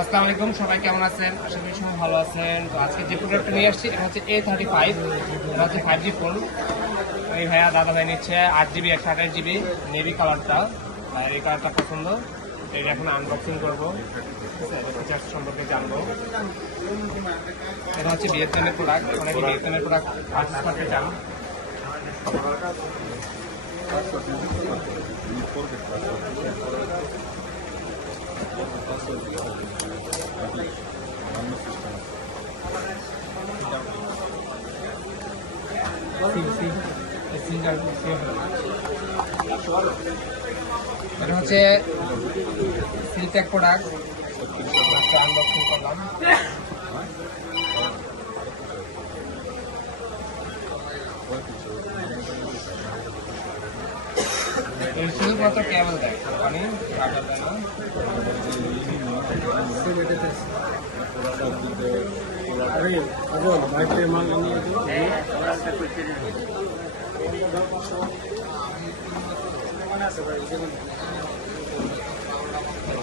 আসসালামু আলাইকুম সবাই কেমন আছেন? আশা করি সবাই ভালো আছেন। তো আজকে যে প্রোডাক্টটা নিয়ে আসছি এটা হচ্ছে এ থার্টি ফাইভ এটা হচ্ছে ফাইভ জি ফোন এই ভাইয়া দাদা ভাই নিচ্ছে আট জিবি একশো আঠাশ জিবি নেভি কালারটা আর এই কালারটা পছন্দ। এটা এখন আনবক্সিং করব। ফিচার্স সম্পর্কে জানব। এটা হচ্ছে বিএসএনের প্রোডাক্ট অনেকে বিএসএনের প্রোডাক্ট পারচেস করতে চান। এটা হচ্ছে সিলটেক প্রোডাক্ট আনবক্সিং করলাম এর শুধুমাত্র কেবল দেয় শুধুমাত্র ক্যামেল দেয় মানে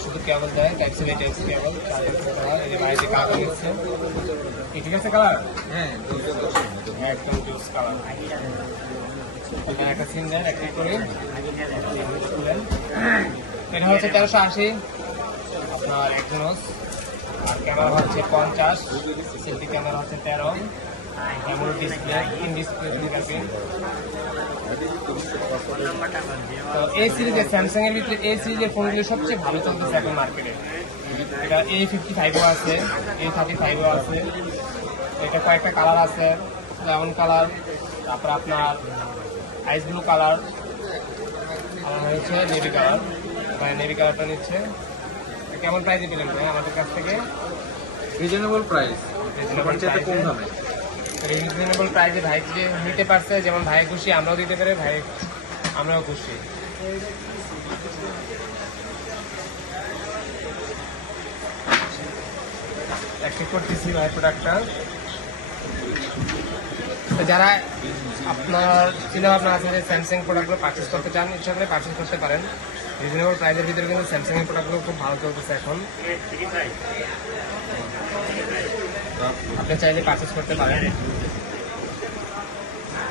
শুধু কেবল দেয় টাইপ কেবল এই বাড়িতে কাগজ এসছে ঠিক আছে কালার হ্যাঁ, হ্যাঁ একদম জুস কালার এখানে একটা দেন একটা করে। এটা হচ্ছে তেরোশো আশি। আপনার একজনস আর ক্যামেরা হচ্ছে পঞ্চাশ। সেলফি ক্যামেরা হচ্ছে তেরো। এমন ডিসপ্লে, তিন ডিসপ্লে তো এই সিরিজের স্যামসাং এর ভিতরে এই সিরিজের ফোনগুলো সবচেয়ে ভালো চলতেছে এখন মার্কেটে এটা এ ফিফটি ফাইভও আছে এ থার্টি ফাইভও আছে। এটা কয়েকটা কালার আছে লেমন কালার তারপর আপনার আইস ব্লু কালার আর হচ্ছে নেভি কালার। ভাই নেভি কালারটা নিচ্ছে। কেমন প্রাইসে পেলেন ভাই আমাদের কাছ থেকে? রিজনেবল প্রাইস রিজনেবল চাইতে কম দামে। রিজনেবল প্রাইসে ভাই যে নিতে পারছে যেমন ভাই খুশি আমরাও দিতে পারি ভাই আমরাও খুশি। করতেছি ভাই প্রোডাক্টটা তো যারা আপনার চিন্তা ভাবনা আছে যে স্যামসাং প্রোডাক্টগুলো পারচেস করতে চান, ইচ্ছা করে পারচেস করতে পারেন। রিজনেবল প্রাইসের ভিতরে কিন্তু স্যামসাং এর প্রোডাক্টগুলো খুব ভালো চলতেছে এখন। আপনি চাইলে পারচেস করতে পারেন।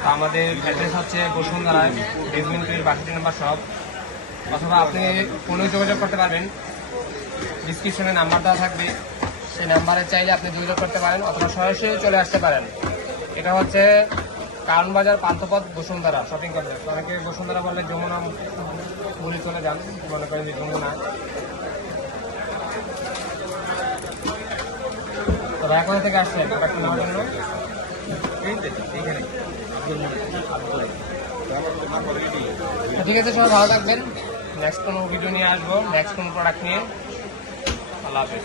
তো আমাদের অ্যাড্রেস হচ্ছে বসুন্ধরায় বেসমেন্ট টুয়ের বাষট্টি নাম্বার শপ অথবা আপনি ফোনে যোগাযোগ করতে পারবেন। ডিসক্রিপশনে নাম্বার দেওয়া থাকবে। সেই নাম্বারে চাইলে আপনি যোগাযোগ করতে পারেন অথবা সরাসরি চলে আসতে পারেন। এটা হচ্ছে কারণ বাজার পান্থপথ বসুন্ধরা শপিং কমপ্লেক্স অনেকে বসুন্ধরা বললে যমুনা বলে চলে যান, মনে করেন যে যমুনা। তো কোথা থেকে আসছেন জন্য ঠিক আছে, সবাই ভালো থাকবেন। নেক্সট কোনো ভিডিও নিয়ে আসব নেক্সট কোনো প্রোডাক্ট নিয়ে। আল্লাহ হাফেজ।